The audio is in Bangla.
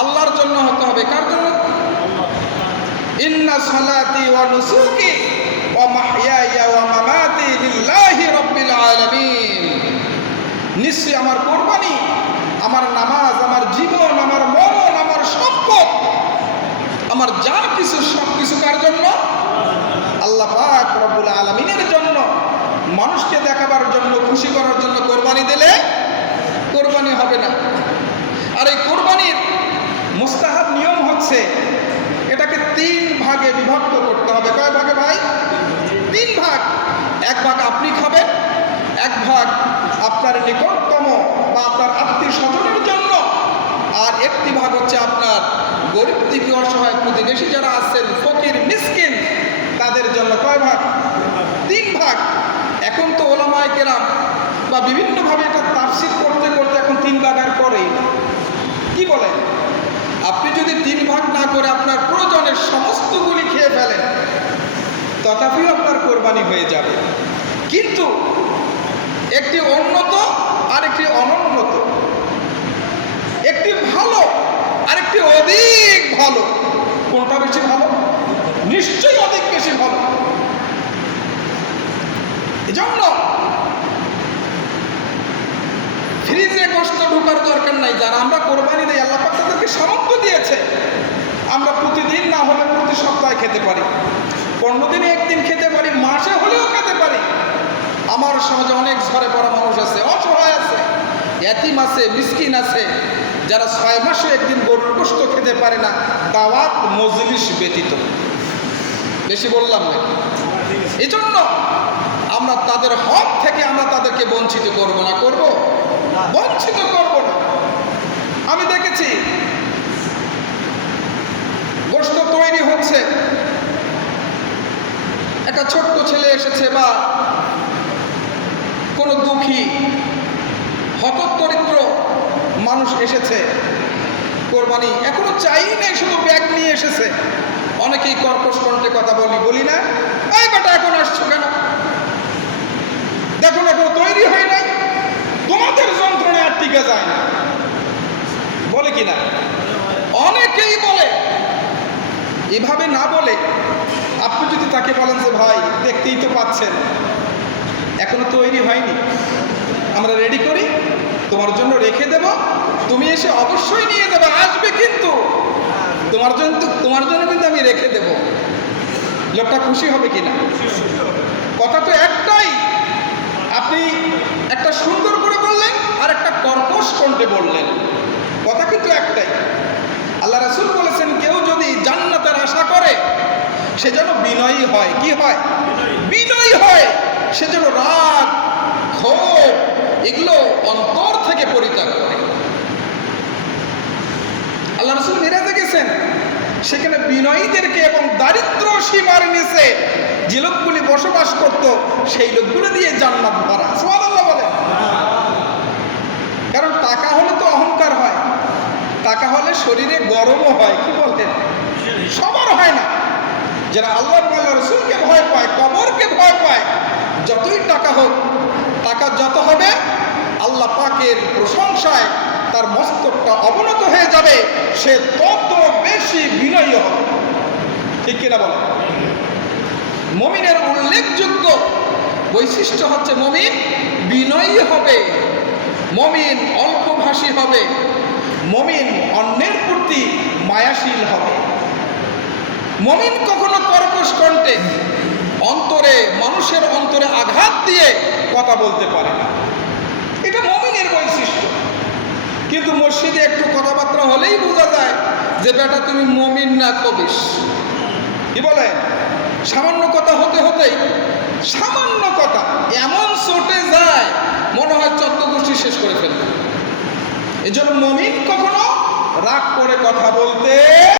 আল্লাহর জন্য হতে হবে। কার জন্য? ইন্না সালাতি ওয়া নুসুকি ওয়া মাহইয়ায়া ওয়া মামাতি লিল্লাহি রাব্বিল আলামিন। নিশ্চয়ই আমার কুরবানি, আমার নামাজ, আমার জীবন, আমার মরণ, আমার সম্পদ, আমার যা কিছু সব কিছু কার জন্য? আল্লাহ পাক রব্বুল আলামিনের জন্য। মানুষকে দেখাবার জন্য, খুশি করার জন্য কোরবানি দিলে কোরবানি হবে না। আর এই কোরবানির মুস্তাহাব নিয়ম হচ্ছে এটাকে 3 ভাগে বিভক্ত করতে হবে। কয় ভাগে ভাই? 3 ভাগ। 1 ভাগ আপনি খাবেন, 1 ভাগ আপনার নিকটতম বা আপনার আত্মীয় স্বজনের জন্য, আর 1টি ভাগ হচ্ছে আপনার গরিব দুঃখী অসহায় প্রতিবেশী যারা আছেন, ফকির মিসকিন, তাদের জন্য। কয় ভাগ? 3 ভাগ। এখন তো ওলামায়ে কেরাম বা বিভিন্নভাবে এটা তাফসীর করতে করতে এখন 3 ভাগের পরে কি বলেন, আপনি যদি 3 ভাগ না করে আপনার প্রয়োজনের সমস্তগুলি খেয়ে ফেলেন, তথাপিও আপনার কোরবানি হয়ে যাবে। কিন্তু একটি উন্নত আর একটি অনুন্নত, একটি ভালো আর একটি অধিক ভালো। কোনটা বেশি ভালো? নিশ্চয়ই অধিক বেশি ভালো। এজন্য ফ্রিজে গোশত ঢোকার দরকার নাই। যারা আমরা কোরবানি দেই, আল্লাহ পাক তাদেরকে সামর্থ্য দিয়েছে। আমরা প্রতিদিন না হলে প্রতি সপ্তাহে খেতে পারি, 15 দিনে 1 দিন খেতে পারি, মাসে হলেও খেতে পারি। আমার সমাজে অনেক ঝরে পড়া মানুষ আছে, অসহায় আছে, ইয়াতিম আছে, মিসকিন আছে, যারা 6 মাসে 1 দিন গরুর গোশত খেতে পারে না, দাওয়াত মজলিস ব্যতীত। বেশি বললাম নাকি? এই জন্য আমরা তাদের হক থেকে আমরা তাদেরকে বঞ্চিত করব না। করব? বঞ্চিত করব না। আমি দেখেছি গোশত তৈরি হচ্ছে, একটা ছোট্ট ছেলে এসেছে বা কোনো দুঃখী হতদরিদ্র মানুষ এসেছে, কোরবানি এখনো চাই নেই, শুধু ব্যাগ নিয়ে এসেছে। অনেকেই কর্কশ কণ্ঠে কথা বলি না, এই বেটা এখন আসছো কেন? দেখুন এখনো তৈরি হয় নাই, তোমাদের যন্ত্রণা আর টিকে যায় না, বলে কিনা? অনেকেই বলে। এভাবে না বলে আপনি যদি তাকে বলেন যে ভাই দেখতেই তো পাচ্ছেন এখনো তৈরি হয়নি, আমরা রেডি করি, তোমার জন্য রেখে দেব, তুমি এসে অবশ্যই নিয়ে যাবে, আসবে কিন্তু তোমার জন্য কিন্তু আমি রেখে দেব। লোকটা খুশি হবে কিনা? কথা তো একটাই, আপনি একটা সুন্দর করে বললেন আর একটা কর্কশ কণ্ঠে বললেন, কথা কিন্তু একটাই। আল্লাহ রাসূল বলেছেন কেউ যদি জান্নাতের আশা করে সে যেন বিনয়ী হয়। কি হয়? বিনয়ী হয়। সে যেন রাগ, ক্ষোভ এগুলো অন্তর থেকে পরিত্যাগ করে। আল্লাহ রাসূল মিরাজে গেছেন, সেখানে বিনয়ীদেরকে এবং দারিদ্র সীমার নিচে যে লোকগুলি বসবাস করত সেই লোকগুলো দিয়ে জান্নাত ভরা। সুবহানাল্লাহ বলে। কারণ টাকা হলে তো অহংকার হয়, টাকা হলে শরীরে গরমও হয়। কি বলতেন? সবার হয় না। যারা আল্লাহ আল্লাহ রাসূলকে ভয় পায়, কবরকে ভয় পায়, যতই টাকা হোক, টাকা যত হবে আল্লাহ পাকের প্রশংসায় তার মস্তকটা অবনত হয়ে যাবে, সে তত বেশি বিনয়ী হবে। ঠিক কিনা বলে? মুমিনের উল্লেখযোগ্য বৈশিষ্ট্য হচ্ছে মুমিন বিনয়ী হবে, মুমিন অল্পভাষী হবে, মুমিন অন্যের প্রতি মায়াশীল হবে। মুমিন কখনো কর্কশ কণ্ঠে অন্তরে, মানুষের অন্তরে আঘাত দিয়ে কথা বলতে পারে না। এটা মুমিনের বৈশিষ্ট্য। কিন্তু মসজিদে একটু কথাবার্তা হলেই বোঝা যায় যে বেটা তুমি মুমিন না খবিশ। কি বলে? সামান্য কথা হতে হতেই, সামান্য কথা এমন চটে যায় মনে হয় চত্বগোষ্ঠী শেষ করে ফেলবে। এই জন্য মুমিন কখনো রাগ করে কথা বলতে